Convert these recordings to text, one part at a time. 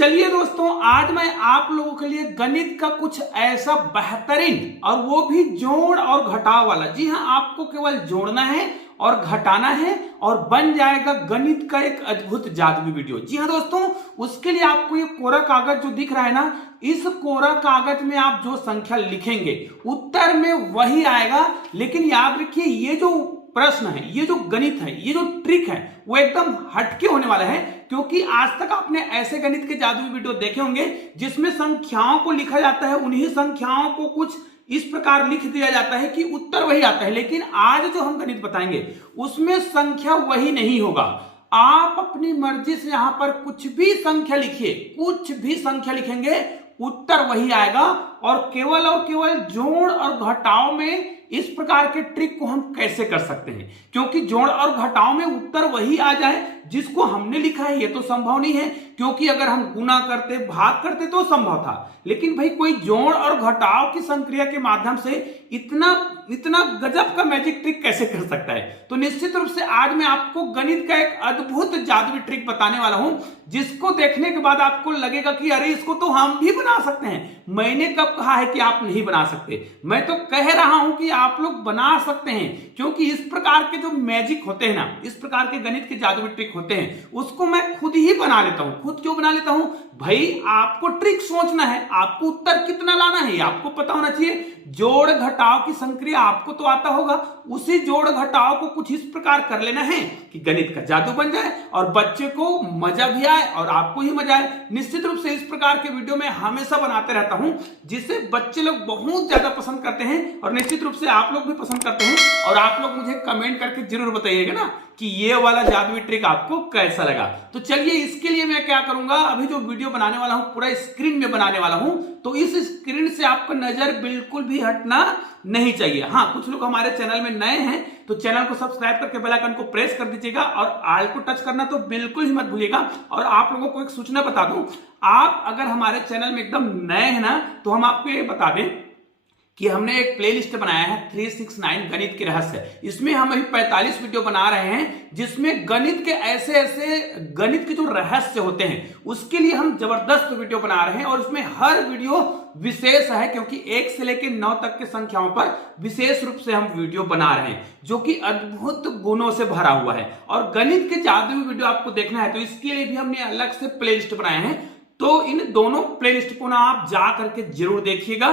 चलिए दोस्तों, आज मैं आप लोगों के लिए गणित का कुछ ऐसा बेहतरीन और वो भी जोड़ और घटाव वाला, जी हाँ, आपको केवल जोड़ना है और घटाना है और बन जाएगा गणित का एक अद्भुत जादुई वीडियो। जी हाँ दोस्तों, उसके लिए आपको ये कोरा कागज जो दिख रहा है ना, इस कोरा कागज में आप जो संख्या लिखेंगे उत्तर में वही आएगा। लेकिन याद रखिए, ये जो प्रश्न है, ये जो गणित है, ये जो ट्रिक है, वो एकदम हटके होने वाला है, क्योंकि आज तक आपने ऐसे गणित के जादुई वीडियो देखे होंगे जिसमें संख्याओं को लिखा जाता है, उन्हीं संख्याओं को कुछ इस प्रकार लिख दिया जाता है कि उत्तर वही आता है। लेकिन आज जो हम गणित बताएंगे उसमें संख्या वही नहीं होगा। आप अपनी मर्जी से यहां पर कुछ भी संख्या लिखिए, कुछ भी संख्या लिखेंगे उत्तर वही आएगा। और केवल जोड़ और घटाव में इस प्रकार के ट्रिक को हम कैसे कर सकते हैं, क्योंकि जोड़ और घटाव में उत्तर वही आ जाए जिसको हमने लिखा है, ये तो संभव नहीं है। क्योंकि अगर हम गुना करते, भाग करते तो संभव था, लेकिन भाई कोई जोड़ और घटाव की संक्रिया के माध्यम से इतना गजब का मैजिक ट्रिक कैसे कर सकता है। तो निश्चित रूप से आज मैं आपको गणित का एक अद्भुत जादुई ट्रिक बताने वाला हूं, जिसको देखने के बाद आपको लगेगा कि अरे इसको तो हम भी बना सकते हैं। मैंने कब कहा है कि आप नहीं बना सकते? मैं तो कह रहा हूं कि आप लोग बना सकते हैं, क्योंकि इस प्रकार के जो मैजिक होते हैं ना, इस प्रकार के गणित के जादुई ट्रिक होते हैं, उसको मैं खुद ही बना लेता हूं। खुद क्यों बना लेता हूं? भाई आपको ट्रिक सोचना है, आपको उत्तर कितना लाना है आपको पता होना चाहिए। जोड़ घटाव की संक्रिया आपको तो आता होगा, उसी जोड़ घटाव को कुछ इस प्रकार कर लेना है कि गणित का जादू बन जाए और बच्चे को मजा भी आए और आपको ही मजा आए। निश्चित रूप से इस प्रकार के वीडियो में हमेशा बनाते रहता हूं, जिसे बच्चे लोग बहुत ज्यादा पसंद करते हैं और निश्चित रूप से आप लोग भी पसंद करते हैं। और आप लोग मुझे कमेंट करके जरूर बताइएगा ना कि ये वाला जादुई ट्रिक आपको कैसा लगा। तो चलिए, इसके लिए मैं क्या करूंगा, अभी जो वीडियो बनाने वाला हूं पूरा स्क्रीन में बनाने वाला हूं, तो इस स्क्रीन से आपका नजर बिल्कुल भी हटना नहीं चाहिए। हाँ, कुछ लोग हमारे चैनल में नए हैं तो चैनल को सब्सक्राइब करके बेल आइकन को प्रेस कर दीजिएगा और ऑल को टच करना तो बिल्कुल ही मत भूलिएगा। और आप लोगों को एक सूचना बता दूं, आप अगर हमारे चैनल में एकदम नए हैं ना, तो हम आपको ये बता दें कि हमने एक प्लेलिस्ट बनाया है 369 गणित के रहस्य। इसमें हम अभी 45 वीडियो बना रहे हैं, जिसमें गणित के ऐसे गणित के जो रहस्य होते हैं उसके लिए हम जबरदस्त वीडियो बना रहे हैं। और इसमें हर वीडियो विशेष है, क्योंकि 1 से लेकर 9 तक के संख्याओं पर विशेष रूप से हम वीडियो बना रहे हैं, जो कि अद्भुत गुणों से भरा हुआ है। और गणित के जादुई वीडियो आपको देखना है तो इसके लिए भी हमने अलग से प्लेलिस्ट बनाए हैं। तो इन दोनों प्लेलिस्ट को ना आप जा करके जरूर देखिएगा।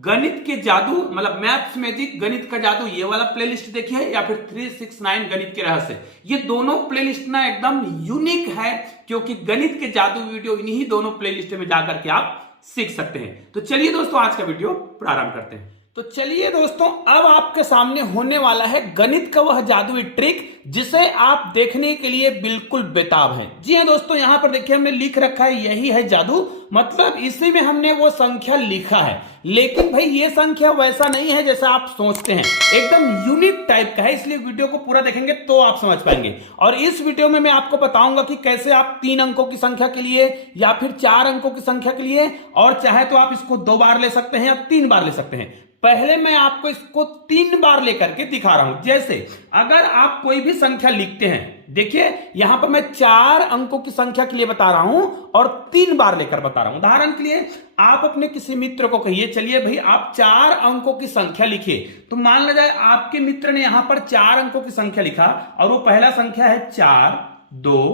गणित के जादू मतलब मैथ्स मैजिक गणित का जादू, ये वाला प्लेलिस्ट देखिए, या फिर 369 गणित के रहस्य, ये दोनों प्लेलिस्ट ना एकदम यूनिक है, क्योंकि गणित के जादू वीडियो इन्हीं दोनों प्लेलिस्ट में जाकर के आप सीख सकते हैं। तो चलिए दोस्तों, आज का वीडियो प्रारंभ करते हैं। तो चलिए दोस्तों, अब आपके सामने होने वाला है गणित का वह जादुई ट्रिक जिसे आप देखने के लिए बिल्कुल बेताब हैं। जी हाँ दोस्तों, यहां पर देखिए हमने लिख रखा है, यही है जादू, मतलब इसी में हमने वो संख्या लिखा है। लेकिन भाई ये संख्या वैसा नहीं है जैसा आप सोचते हैं, एकदम यूनिक टाइप का है, इसलिए वीडियो को पूरा देखेंगे तो आप समझ पाएंगे। और इस वीडियो में मैं आपको बताऊंगा कि कैसे आप 3 अंकों की संख्या के लिए या फिर 4 अंकों की संख्या के लिए, और चाहे तो आप इसको 2 बार ले सकते हैं या 3 बार ले सकते हैं। पहले मैं आपको इसको 3 बार लेकर के दिखा रहा हूं। जैसे अगर आप कोई भी संख्या लिखते हैं, देखिए यहां पर मैं 4 अंकों की संख्या के लिए बता रहा हूं और 3 बार लेकर बता रहा हूं। उदाहरण के लिए आप अपने किसी मित्र को कहिए, चलिए भाई आप 4 अंकों की संख्या लिखिए। तो मान लिया जाए आपके मित्र ने यहां पर 4 अंकों की संख्या लिखा और वो पहला संख्या है 4, 2,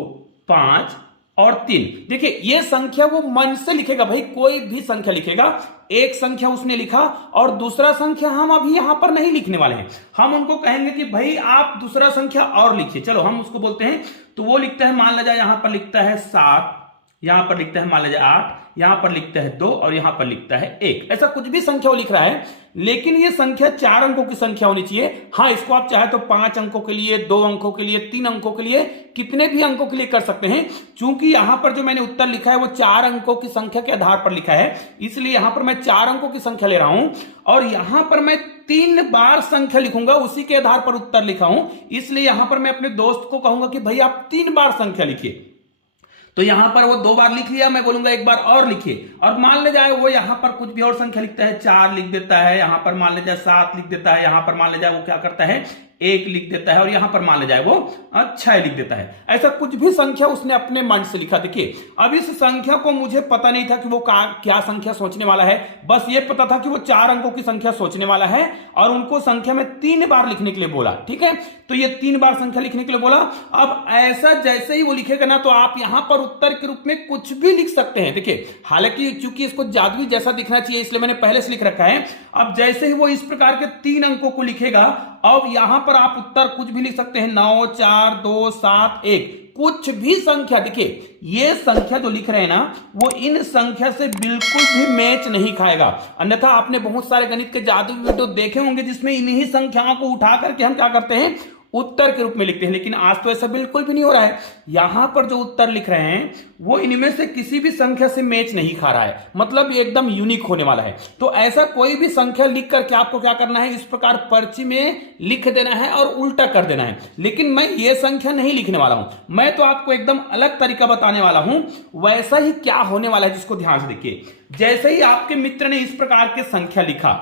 5 और 3। देखिए ये संख्या वो मन से लिखेगा, भाई कोई भी संख्या लिखेगा। एक संख्या उसने लिखा और दूसरा संख्या हम अभी यहां पर नहीं लिखने वाले हैं, हम उनको कहेंगे कि भाई आप दूसरा संख्या और लिखिए। चलो हम उसको बोलते हैं, तो वो लिखता है, मान लिया जाए यहां पर लिखता है 7, यहां पर लिखता है मान लीजिए 8, यहां पर लिखता है 2 और यहां पर लिखता है 1। ऐसा कुछ भी संख्या वो लिख रहा है, लेकिन ये संख्या 4 अंकों की संख्या होनी चाहिए। हाँ, इसको आप चाहे तो 5 अंकों के लिए, 2 अंकों के लिए, 3 अंकों के लिए, कितने भी अंकों के लिए कर सकते हैं। चूंकि यहां पर जो मैंने उत्तर लिखा है वो 4 अंकों की संख्या के आधार पर लिखा है, इसलिए यहां पर मैं 4 अंकों की संख्या ले रहा हूं और यहां पर मैं 3 बार संख्या लिखूंगा, उसी के आधार पर उत्तर लिखा हूं। इसलिए यहां पर मैं अपने दोस्त को कहूंगा कि भाई आप 3 बार संख्या लिखिए। तो यहां पर वो 2 बार लिख लिया, मैं बोलूंगा 1 बार और लिखिए। और मान ले जाए वो यहां पर कुछ भी और संख्या लिखता है, 4 लिख देता है, यहां पर मान ले जाए 7 लिख देता है, यहां पर मान ले जाए वो क्या करता है 1 लिख देता है और यहां पर मान लिया जाए वो 6 लिख देता है। ऐसा कुछ भी संख्या उसने अपने मन से लिखा। देखिए अब इस संख्या को मुझे पता नहीं था कि वो क्या संख्या सोचने वाला है, बस ये पता था कि वो 4 अंकों की संख्या सोचने वाला है और उनको संख्या में 3 बार लिखने के लिए बोला। ठीक है, तो ये 3 बार संख्या लिखने के लिए बोला। अब ऐसा जैसे ही वो लिखेगा ना तो आप यहां पर उत्तर के रूप में कुछ भी लिख सकते हैं। देखिए हालांकि चूंकि इसको जादुई जैसा दिखना चाहिए इसलिए मैंने पहले से लिख रखा है। अब जैसे ही वो इस प्रकार के 3 अंकों को लिखेगा, अब यहां पर आप उत्तर कुछ भी लिख सकते हैं, 9 4 2 7 1, कुछ भी संख्या। देखिए ये संख्या जो लिख रहे हैं ना वो इन संख्या से बिल्कुल भी मैच नहीं खाएगा। अन्यथा आपने बहुत सारे गणित के जादुई वीडियो देखे होंगे जिसमें इन्हीं संख्याओं को उठा करके हम क्या करते हैं, उत्तर के रूप में लिखते हैं, लेकिन आज तो ऐसा बिल्कुल भी नहीं हो रहा है। यहां पर जो उत्तर लिख रहे हैं वो इनमें से किसी भी संख्या से मैच नहीं खा रहा है, मतलब ये एकदम यूनिक होने वाला है। तो ऐसा कोई भी संख्या लिख करके आपको क्या करना है, इस प्रकार पर्ची में लिख देना है और उल्टा कर देना है। लेकिन मैं ये संख्या नहीं लिखने वाला हूं, मैं तो आपको एकदम अलग तरीका बताने वाला हूं। वैसा ही क्या होने वाला है जिसको ध्यान से देखिए। जैसे ही आपके मित्र ने इस प्रकार के संख्या लिखा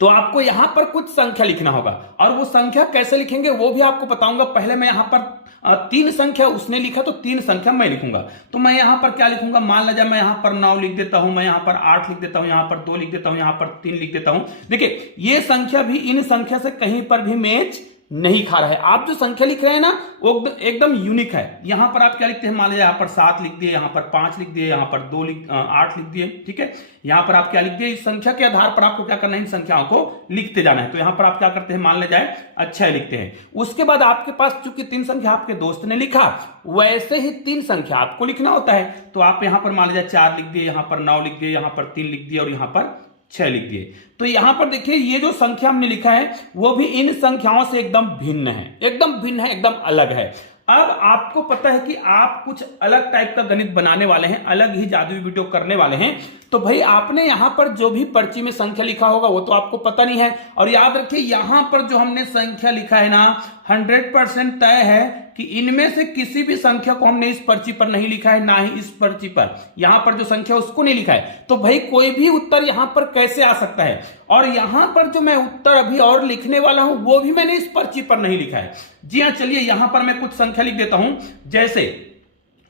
तो आपको यहां पर कुछ संख्या लिखना होगा और वो संख्या कैसे लिखेंगे वो भी आपको बताऊंगा। पहले मैं यहां पर 3 संख्या उसने लिखा तो 3 संख्या मैं लिखूंगा। तो मैं यहां पर क्या लिखूंगा, मान लीजिए मैं यहां पर 9 लिख देता हूं, मैं यहां पर 8 लिख देता हूं, यहां पर 2 लिख देता हूं, यहां पर 3 लिख देता हूं। देखिए ये संख्या भी इन संख्या से कहीं पर भी मैच नहीं खा रहा है। आप जो संख्या लिख रहे हैं ना वो एकदम यूनिक है। यहां पर आप क्या लिखते हैं, मान लीजिए यहां पर 7 लिख दिए, यहां पर 5 लिख दिए, यहां पर 8 लिख दिए। ठीक है, यहां पर आप क्या लिख दिए, इस संख्या के आधार पर आपको क्या करना है, इन संख्याओं को लिखते जाना है। तो यहां पर आप क्या करते हैं, मान ले जाए 6 लिखते हैं। उसके बाद आपके पास चूंकि 3 संख्या आपके दोस्त ने लिखा वैसे ही 3 संख्या आपको लिखना होता है। तो आप यहां पर मान लीजिए 4 लिख दिए, यहां पर 9 लिख दिए, यहां पर 3 लिख दिए और यहां पर 6 लिख दिए। तो यहां पर देखिए ये जो संख्या हमने लिखा है वो भी इन संख्याओं से एकदम भिन्न है, एकदम भिन्न है, एकदम अलग है। अब आपको पता है कि आप कुछ अलग टाइप का गणित बनाने वाले हैं, अलग ही जादुई वीडियो करने वाले हैं। तो भाई आपने यहां पर जो भी पर्ची में संख्या लिखा होगा वो तो आपको पता नहीं है। और याद रखिए यहां पर जो हमने संख्या लिखा है ना 100% तय है कि इनमें से किसी भी संख्या को हमने इस पर्ची पर नहीं लिखा है, ना ही इस पर्ची पर। यहां पर जो संख्या उसको नहीं लिखा है। तो भाई कोई भी उत्तर यहां पर कैसे आ सकता है। और यहां पर जो मैं उत्तर अभी और लिखने वाला हूं वो भी मैंने इस पर्ची पर नहीं लिखा है। जी हां, चलिए यहां पर मैं कुछ संख्या लिख देता हूं। जैसे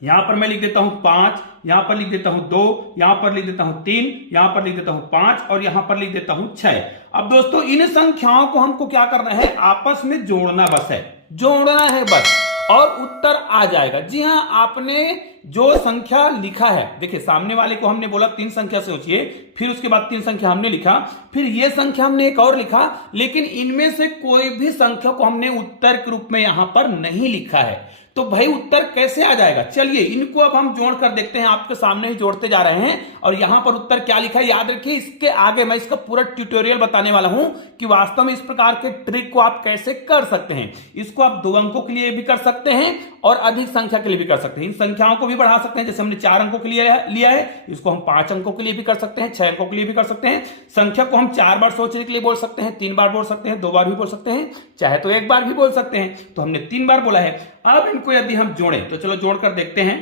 यहां पर मैं लिख देता हूं 5, यहां पर लिख देता हूं 2, यहां पर लिख देता हूं 3, यहां पर लिख देता हूं 5 और यहां पर लिख देता हूं 6। अब दोस्तों इन संख्याओं को हमको क्या करना है, आपस में जोड़ना बस है, जोड़ना है बस और उत्तर आ जाएगा। जी हां, आपने जो संख्या लिखा है, देखिए सामने वाले को हमने बोला 3 संख्या से सोचिए, फिर उसके बाद 3 संख्या हमने लिखा, फिर ये संख्या हमने एक और लिखा, लेकिन इनमें से कोई भी संख्या को हमने उत्तर के रूप में यहां पर नहीं लिखा है। तो भाई उत्तर कैसे आ जाएगा, चलिए इनको अब हम जोड़कर देखते हैं। आपके सामने ही जोड़ते जा रहे हैं और यहां पर उत्तर क्या लिखा है याद रखिए। इसके आगे मैं इसका पूरा ट्यूटोरियल बताने वाला हूं कि वास्तव में इस प्रकार के ट्रिक को आप कैसे कर सकते हैं। इसको आप 2 अंकों के लिए भी कर सकते हैं और अधिक संख्या के लिए भी कर सकते हैं। इन संख्याओं को भी बढ़ा सकते हैं, जैसे हमने 4 अंकों के लिए लिया है, इसको हम 5 अंकों के लिए भी कर सकते हैं, 6 अंकों के लिए भी कर सकते हैं। संख्या को हम 4 बार सोचने के लिए बोल सकते हैं, 3 बार बोल सकते हैं, 2 बार भी बोल सकते हैं, चाहे तो 1 बार भी बोल सकते हैं। तो हमने 3 बार बोला है। अब इनको यदि हम जोड़ें तो चलो जोड़कर देखते हैं।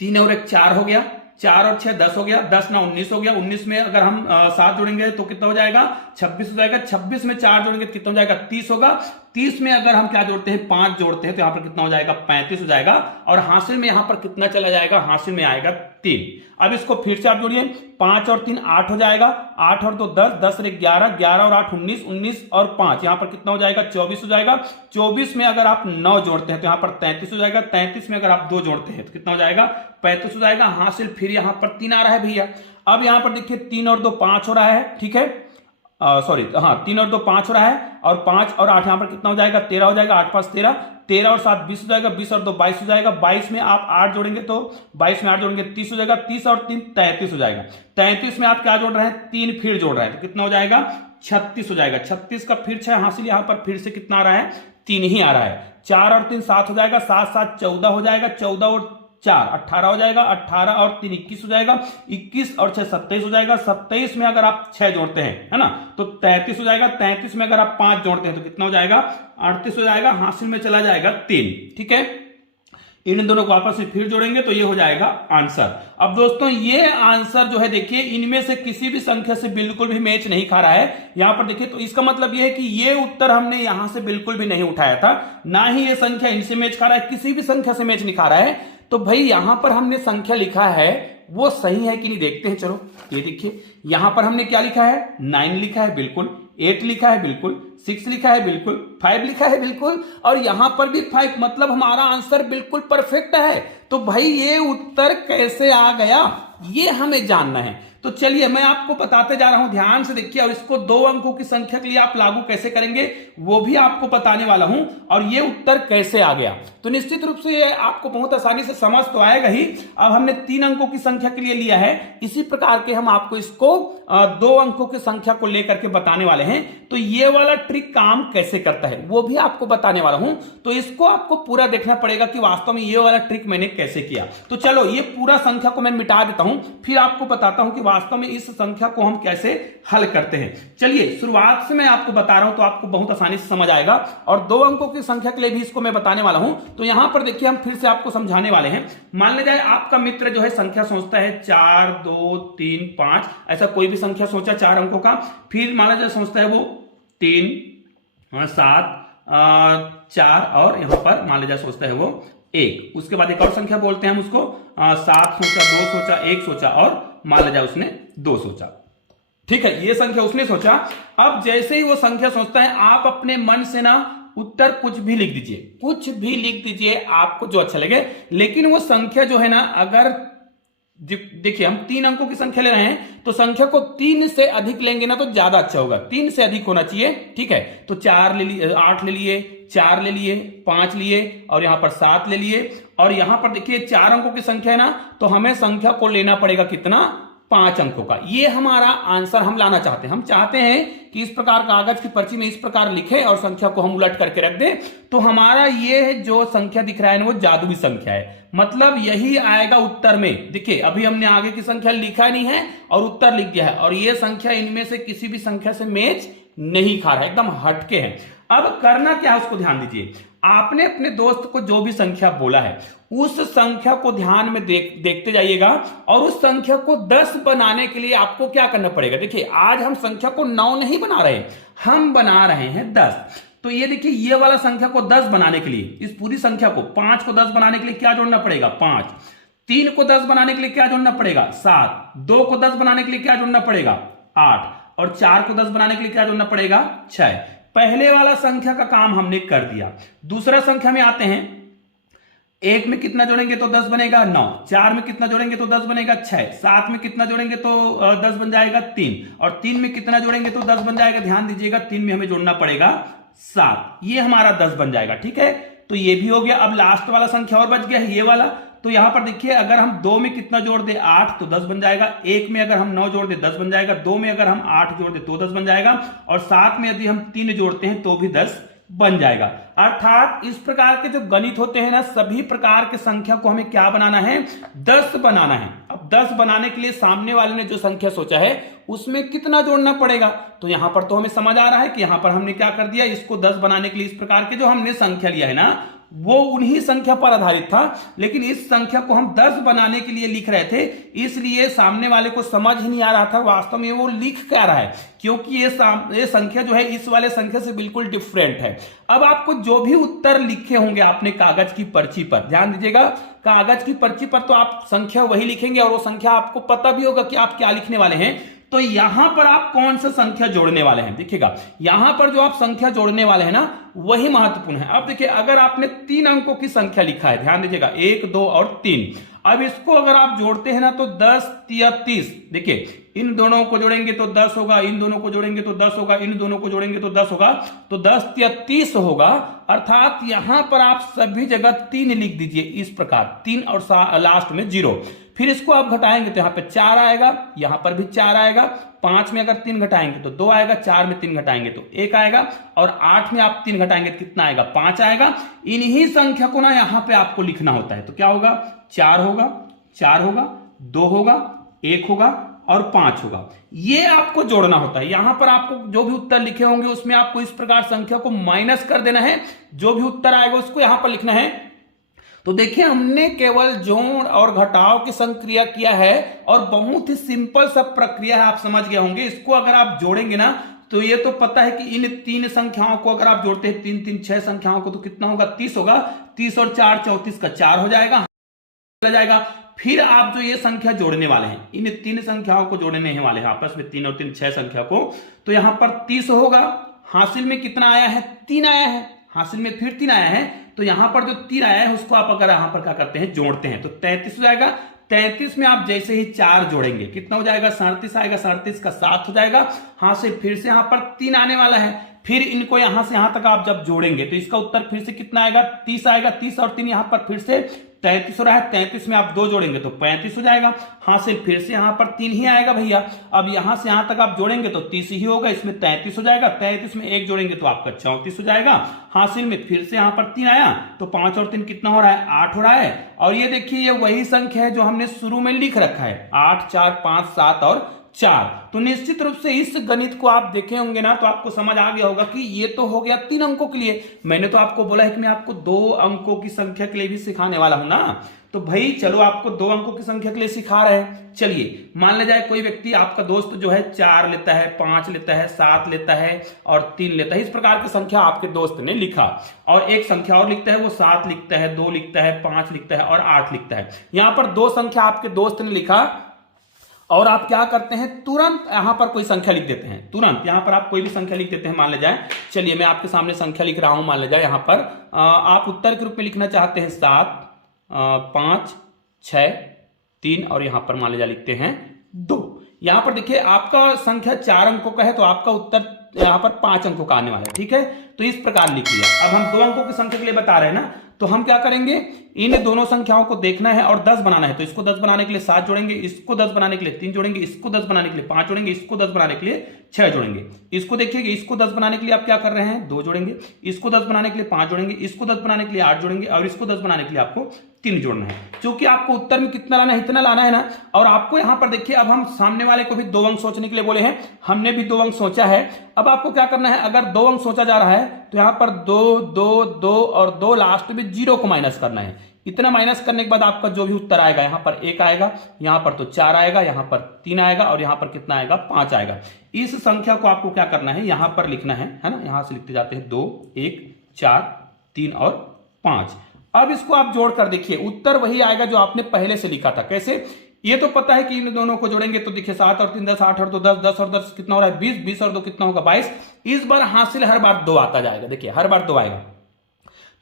3 और 1 4 हो गया, 4 और 6 10 हो गया, 10 ना 19 हो गया। 19 में अगर हम 7 जोड़ेंगे तो कितना हो जाएगा, 26 हो जाएगा। 26 में 4 जोड़ेंगे तो कितना हो जाएगा, 30 होगा। 30 में अगर हम क्या जोड़ते हैं, 5 जोड़ते हैं तो यहां पर कितना हो जाएगा, 35 हो जाएगा। और हासिल में यहां पर कितना चला जाएगा, हासिल में आएगा 3। अब इसको फिर से आप जोड़िए, 5 और 3 8 हो जाएगा, 8 और 2 10, 10 और 11, 11 और 8 19, 19 और 5 यहां पर कितना हो जाएगा, 24 हो जाएगा। 24 में अगर आप 9 जोड़ते हैं तो यहां पर 33 हो जाएगा। 33 में अगर आप 2 जोड़ते हैं तो कितना हो जाएगा, 35 हो जाएगा। हासिल फिर यहां पर 3 आ रहा है भैया। अब यहां पर देखिए 3 और 2 5 हो रहा है, ठीक है, सॉरी हाँ 3 और 2 5 हो रहा है और 5 और 8 यहां पर कितना हो जाएगा, 13 हो जाएगा। 8 5 13, 13 और 7 20 हो जाएगा। 20 और 2 22 हो जाएगा। 22 में आप 8 जोड़ेंगे तो 22 में 8 जोड़ेंगे 30 हो जाएगा। 30 और 3 33 हो जाएगा। 33 में आप क्या जोड़ रहे हैं, 3 फिर जोड़ रहे हैं तो कितना हो जाएगा, 36 हो जाएगा। 36 का फिर 6 हासिल, यहां पर फिर से कितना आ रहा है, 3 ही आ रहा है। 4 और 3 7 हो जाएगा, 7 7 14 हो जाएगा। 14 और 4 18 हो जाएगा। 18 और 3 21 हो जाएगा। 21 और 6 27 हो जाएगा। 27 में अगर आप 6 जोड़ते हैं, है ना, तो 33 हो जाएगा। 33 में अगर आप 5 जोड़ते हैं तो कितना हो जाएगा, 38 हो जाएगा। हासिल में चला जाएगा 3, ठीक है। इन दोनों को आपस में फिर जोड़ेंगे तो ये हो जाएगा आंसर। अब दोस्तों ये आंसर जो है देखिए इनमें से किसी भी संख्या से बिल्कुल भी मैच नहीं खा रहा है। यहां पर देखिए तो इसका मतलब ये है कि ये उत्तर हमने यहां से बिल्कुल भी नहीं उठाया था, ना ही ये संख्या इनसे मैच खा रहा है, किसी भी संख्या से मैच नहीं खा रहा है। तो भाई यहां पर हमने संख्या लिखा है वो सही है कि नहीं देखते हैं। चलो ये देखिए यहां पर हमने क्या लिखा है, 9 लिखा है बिल्कुल, 8 लिखा है बिल्कुल, 6 लिखा है बिल्कुल, 5 लिखा है बिल्कुल, और यहां पर भी 5, मतलब हमारा आंसर बिल्कुल परफेक्ट है। तो भाई ये उत्तर कैसे आ गया ये हमें जानना है। तो चलिए मैं आपको बताते जा रहा हूं, ध्यान से देखिए, और इसको 2 अंकों की संख्या के लिए आप लागू कैसे करेंगे वो भी आपको बताने वाला हूं, और ये उत्तर कैसे आ गया। तो निश्चित रूप से ये आपको बहुत आसानी से समझ तो आएगा ही। अब हमने 3 अंकों की संख्या के लिए लिया है, इसी प्रकार के हम आपको इसको 2 अंकों की संख्या को लेकर के बताने वाले हैं। तो ये वाला ट्रिक काम कैसे करता है वो भी आपको बताने वाला हूं। तो इसको आपको पूरा देखना पड़ेगा कि वास्तव में ये वाला ट्रिक मैंने कैसे किया। तो चलो ये पूरा संख्या को मैं मिटा देता हूं, फिर आपको बताता हूं कि वास्तव में इस संख्या को हम कैसे हल करते हैं। चलिए शुरुआत से मैं आपको बता रहा हूं तो आपको बहुत आसानी से समझ आएगा, और 2 अंकों की संख्या के लिए भी इसको मैं बताने वाला हूं। तो यहां पर देखिए हम फिर से आपको समझाने वाले हैं। मान लीजिए आपका मित्र जो है संख्या सोचता है 4, 2, 3, 5, ऐसा कोई भी संख्या सोचा 4 अंकों का, फिर मान लीजिए सोचता है वो 3, 7, 4, और यहां पर मान लीजिए सोचता है वो 1। उसके बाद एक और संख्या बोलते हैं हम उसको, 7 सोचा, 2 सोचा, 1 सोचा, और मान लीजिए उसने 2 सोचा। ठीक है, ये संख्या उसने सोचा। अब जैसे ही वो संख्या सोचता है आप अपने मन से ना उत्तर कुछ भी लिख दीजिए, कुछ भी लिख दीजिए आपको जो अच्छा लगे। लेकिन वो संख्या जो है ना, अगर देखिए हम 3 अंकों की संख्या ले रहे हैं तो संख्या को 3 से अधिक लेंगे ना तो ज्यादा अच्छा होगा, 3 से अधिक होना चाहिए। ठीक है, तो 4 ले लिए, 8 ले लिए, 4 ले लिए, 5 लिए, और यहां पर 7 ले लिए, और यहां पर देखिए 4 अंकों की संख्या है ना, तो हमें संख्या को लेना पड़ेगा कितना, 5 अंकों का। ये हमारा आंसर हम लाना चाहते हैं। हम चाहते हैं कि इस प्रकार कागज की पर्ची में इस प्रकार लिखे और संख्या को हम उलट करके रख दें, तो हमारा ये जो संख्या दिख रहा है ना वो जादुई संख्या है, मतलब यही आएगा उत्तर में। देखिए अभी हमने आगे की संख्या लिखा नहीं है और उत्तर लिख दिया है, और ये संख्या इनमें से किसी भी संख्या से मैच नहीं खा रहा है, एकदम हटके है। अब करना क्या है उसको ध्यान दीजिए। आपने अपने दोस्त को जो भी संख्या बोला है उस संख्या को ध्यान में देखते जाइएगा, और उस संख्या को 10 बनाने के लिए आपको क्या करना पड़ेगा। देखिए आज हम संख्या को 9 नहीं बना रहे, हम बना रहे हैं 10। तो ये देखिए ये वाला संख्या को 10 बनाने के लिए, इस पूरी संख्या को 5 को 10 बनाने के लिए क्या जोड़ना पड़ेगा, 5। 3 को 10 बनाने के लिए क्या जोड़ना पड़ेगा, 7। 2 को 10 बनाने के लिए क्या जोड़ना पड़ेगा, 8। और 4 को 10 बनाने के लिए क्या जोड़ना पड़ेगा, 6। पहले वाला संख्या का काम हमने कर दिया। दूसरा संख्या में आते हैं, 1 में कितना जोड़ेंगे तो 10 बनेगा, 9। 4 में कितना जोड़ेंगे तो 10 बनेगा, 6। 7 में कितना जोड़ेंगे तो 10 बन जाएगा, 3। और 3 में कितना जोड़ेंगे तो 10 बन जाएगा, ध्यान दीजिएगा 3 में हमें जोड़ना पड़ेगा 7, ये हमारा 10 बन जाएगा। ठीक है, तो ये भी हो गया। अब लास्ट वाला संख्या और बच गया है ये वाला। तो यहां पर देखिए अगर हम 2 में कितना जोड़ दे 8 तो 10 बन जाएगा, 1 में अगर हम 9 जोड़ दे 10 बन जाएगा, 2 में अगर हम 8 जोड़ दे तो 10 बन जाएगा, और 7 में यदि हम 3 जोड़ते हैं तो भी 10 बन जाएगा। अर्थात इस प्रकार के जो गणित होते हैं ना, सभी प्रकार के संख्या को हमें क्या बनाना है, 10 बनाना है। अब 10 बनाने के लिए सामने वाले ने जो संख्या सोचा है उसमें कितना जोड़ना पड़ेगा, तो यहां पर तो हमें समझ आ रहा है कि यहां पर हमने क्या कर दिया, इसको 10 बनाने के लिए इस प्रकार के जो हमने संख्या लिया है ना वो उन्हीं संख्या पर आधारित था, लेकिन इस संख्या को हम 10 बनाने के लिए लिख रहे थे, इसलिए सामने वाले को समझ ही नहीं आ रहा था वास्तव में वो लिख क्या रहा है, क्योंकि ये संख्या जो है इस वाले संख्या से बिल्कुल डिफरेंट है। अब आपको जो भी उत्तर लिखे होंगे आपने कागज की पर्ची पर, ध्यान दीजिएगा कागज की पर्ची पर तो आप संख्या वही लिखेंगे, और वो संख्या आपको पता भी होगा कि आप क्या लिखने वाले हैं। तो यहां पर आप कौन सा संख्या जोड़ने वाले हैं, देखिएगा यहां पर जो आप संख्या जोड़ने वाले हैं ना वही महत्वपूर्ण है। अब देखिए अगर आपने 3 अंकों की संख्या लिखा है, ध्यान दीजिएगा 1, 2 और 3, अब इसको अगर आप जोड़ते हैं ना तो 10 या 30, देखिए इन दोनों को जोड़ेंगे तो 10 होगा, इन दोनों को जोड़ेंगे तो 10 होगा, इन दोनों को जोड़ेंगे तो 10 होगा, तो 10 या 30 होगा। अर्थात यहां पर आप सभी जगह 3 लिख दीजिए इस प्रकार, 3 और लास्ट में 0। फिर इसको आप घटाएंगे तो यहां पे 4 आएगा, यहां पर भी 4 आएगा, 5 में अगर 3 घटाएंगे तो 2 आएगा, 4 में 3 घटाएंगे तो 1 आएगा, और 8 में आप 3 घटाएंगे तो कितना आएगा, 5 आएगा। इन्हीं संख्या को ना यहां पे आपको लिखना होता है, तो क्या होगा, 4 होगा, 4 होगा, 2 होगा, 1 होगा और 5 होगा, ये आपको जोड़ना होता है। यहां पर आपको जो भी उत्तर लिखे होंगे उसमें आपको इस प्रकार संख्या को माइनस कर देना है, जो भी उत्तर आएगा उसको यहां पर लिखना है। तो देखिए हमने केवल जोड़ और घटाव की संक्रिया किया है और बहुत ही सिंपल सा प्रक्रिया है, आप समझ गए होंगे। इसको अगर आप जोड़ेंगे ना तो ये तो पता है कि इन 3 संख्याओं को अगर आप जोड़ते हैं 3 3 6 संख्याओं को तो कितना होगा 30 होगा। 30 और 4 34 का 4 हो जाएगा, जाएगा। फिर आप जो ये संख्या जोड़ने वाले हैं, इन 3 संख्याओं को जोड़ने वाले हैं आपस में 3 और 3 6 संख्या को, तो यहां पर 30 होगा। हासिल में कितना आया है 3 आया है, हासिल में फिर 3 आया है, तो यहां पर जो 3 आया है उसको आप अगर यहां पर क्या करते हैं जोड़ते हैं तो 33 हो जाएगा। 33 में आप जैसे ही 4 जोड़ेंगे कितना हो जाएगा 37 आएगा, 37 का 7 हो जाएगा। हां से फिर से यहां पर 3 आने वाला है, फिर इनको यहां से यहां तक आप जब जोड़ेंगे तो इसका उत्तर फिर से कितना आएगा 30 आएगा। 30 और 3 यहां पर फिर से 33 हो रहा है, 33 में आप 2 जोड़ेंगे तो 35 हो जाएगा। हासिल फिर से यहां पर 3 ही आएगा भैया, अब यहां से यहां तक आप जोड़ेंगे तो 30 ही होगा, इसमें 33 हो जाएगा। 33 में 1 जोड़ेंगे तो आपका 34 हो जाएगा। हासिल में फिर से यहां पर 3 आया तो 5 और 3 कितना हो रहा है 8 हो रहा है। और ये देखिए ये वही संख्या है जो हमने शुरू में लिख रखा है 8 4 5 7 और 4। तो निश्चित रूप से इस गणित को आप देखे होंगे ना तो आपको समझ आ गया होगा कि ये तो हो गया 3 अंकों के लिए। मैंने तो आपको बोला है कि मैं आपको 2 अंकों की संख्या के लिए भी सिखाने वाला हूं ना, तो भाई चलो आपको 2 अंकों की संख्या के लिए सिखा रहे हैं। चलिए मान ले जाए कोई व्यक्ति आपका दोस्त जो है 4 लेता है, 5 लेता है, 7 लेता है और 3 लेता है, इस प्रकार की संख्या आपके दोस्त ने लिखा। और एक संख्या और लिखता है, वो 7 लिखता है, 2 लिखता है, 5 लिखता है और 8 लिखता है। यहां पर 2 संख्या आपके दोस्त ने लिखा और आप क्या करते हैं तुरंत यहां पर कोई संख्या लिख देते हैं। तुरंत यहां पर आप कोई भी संख्या लिख देते हैं। मान ले जाए, चलिए मैं आपके सामने संख्या लिख रहा हूं। मान ले जाए यहां पर आप उत्तर के रूप में लिखना चाहते हैं 7 5 6 3 और यहां पर मान ले जाए लिखते हैं 2। यहां पर देखिए आपका संख्या 4 अंकों का है तो आपका उत्तर यहां पर 5 अंकों का आने वाला है, ठीक है। तो इस प्रकार लिख लिया। अब हम 2 अंकों की संख्या के लिए बता रहे हैं ना, तो हम क्या करेंगे इन दोनों संख्याओं को देखना है और 10 बनाना है। तो इसको 10 बनाने के लिए 7 जोड़ेंगे, इसको 10 बनाने के लिए 3 जोड़ेंगे, इसको 10 बनाने के लिए 5 जोड़ेंगे, इसको 10 बनाने के लिए 6 जोड़ेंगे। इसको देखिएगा, इसको 10 बनाने के लिए आप क्या कर रहे हैं 2 जोड़ेंगे, इसको 10 बनाने के लिए 5 जोड़ेंगे, इसको 10 बनाने के लिए 8 जोड़ेंगे और इसको 10 बनाने के लिए आपको 3 जोड़ना है। क्योंकि आपको उत्तर में कितना लाना है इतना लाना है ना। और आपको यहां पर देखिए अब हम सामने वाले को भी 2 अंक सोचने के लिए बोले हैं, हमने भी 2 अंक सोचा है। अब आपको क्या करना है, अगर 2 अंक सोचा जा रहा है तो यहां पर 2 2 2 और 2 लास्ट में 0 को माइनस करना है। इतना माइनस करने के बाद आपका जो भी उत्तर आएगा, यहां पर 1 आएगा, यहां पर तो 4 आएगा, यहां पर 3 आएगा और यहां पर कितना आएगा 5 आएगा। इस संख्या को आपको क्या करना है यहां पर लिखना है ना। यहां से लिखते जाते हैं 2 1 4 3 और 5। अब इसको आप जोड़कर देखिए उत्तर वही आएगा जो आपने पहले से लिखा था। कैसे, ये तो पता है कि इन दोनों को जोड़ेंगे तो देखिए 7 और 3 10, 8 और 2 10, 10 और 10 कितना हो रहा है 20, 20 और 2 कितना होगा 22। इस बार हासिल हर बार 2 आता जाएगा, देखिए हर बार 2 आएगा।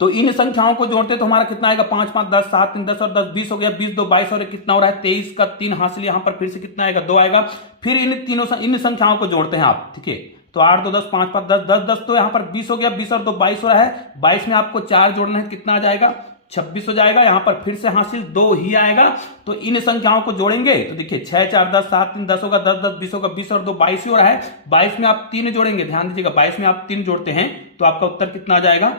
तो इन संख्याओं को जोड़ते तो हमारा कितना आएगा 5 5 10 7 3 10 और 10 20 हो गया, 20 2 22 और कितना हो रहा है 23 का 3 हासिल। यहां पर फिर से कितना आएगा 2 आएगा। फिर इन संख्याओं को जोड़ते हैं आप, ठीक है। तो 8 2 10 5 5 10 10 10 तो यहां पर 20 हो गया, 20 और 2 22 हो रहा है। 22 में आपको 4 जोड़ना है, कितना आ जाएगा 26 हो जाएगा। यहां पर फिर से हासिल 2 ही आएगा। तो इन संख्याओं को जोड़ेंगे तो देखिए 6 4 10 7 3 10 होगा, 10 10 20 होगा, 20 और 2 22 ही हो रहा है। 22 में आप 3 जोड़ेंगे, ध्यान दीजिएगा 22 में आप 3 जोड़ते हैं तो आपका उत्तर कितना आ जाएगा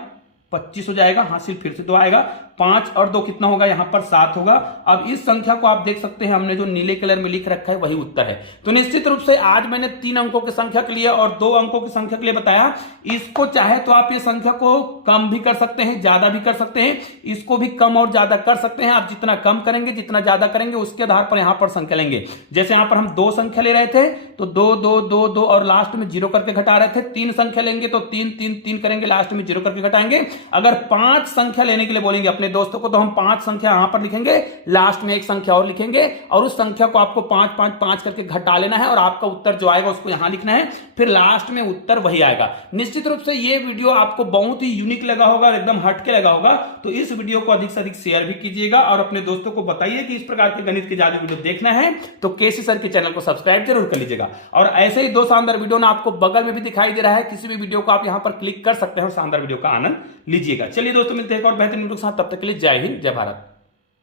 25 हो जाएगा। हासिल फिर से 2 आएगा। 5 और 2 कितना होगा यहां पर 7 होगा। अब इस संख्या को आप देख सकते हैं, हमने जो नीले कलर में लिख रखा है वही उत्तर है। तो निश्चित रूप से आज मैंने 3 अंकों की संख्या के लिए और 2 अंकों की संख्या के लिए बताया। इसको चाहे तो आप ये संख्या को कम भी कर सकते हैं, ज्यादा भी कर सकते हैं, इसको भी कम और ज्यादा कर सकते हैं। आप जितना कम करेंगे जितना ज्यादा करेंगे उसके आधार पर यहां पर संख्या लेंगे। जैसे यहां पर हम 2 संख्या ले रहे थे तो 2 2 2 2 और लास्ट में 0 करके घटा रहे थे। 3 संख्या लेंगे तो 3 3 3 करेंगे, लास्ट में 0 करके घटाएंगे। अगर 5 संख्या लेने के लिए बोलेंगे अपने दोस्तों को तो हम 5 संख्या यहां पर लिखेंगे, लास्ट में 1 संख्या और लिखेंगे और उस संख्या को आपको 5 5 5 करके घटा लेना है और आपका उत्तर जो आएगा उसको यहां लिखना है। फिर लास्ट में उत्तर वही आएगा। निश्चित रूप से ये वीडियो आपको बहुत ही यूनिक लगा होगा, एकदम हटके लगा होगा। तो इस वीडियो को अधिक से अधिक शेयर भी कीजिएगा और अपने दोस्तों को बताइए कि इस प्रकार के गणित के जादू वीडियो देखना है तो केसी सर के चैनल को सब्सक्राइब जरूर कर लीजिएगा। और ऐसे ही 2 शानदार वीडियो ना आपको बगल में भी दिखाई दे रहा है, किसी भी वीडियो को आप यहां पर क्लिक कर सकते हैं और शानदार वीडियो का आनंद लीजिएगा। चलिए दोस्तों मिलते हैं एक और बेहतरीन वीडियो के साथ, तब तक के लिए जय हिंद जय भारत।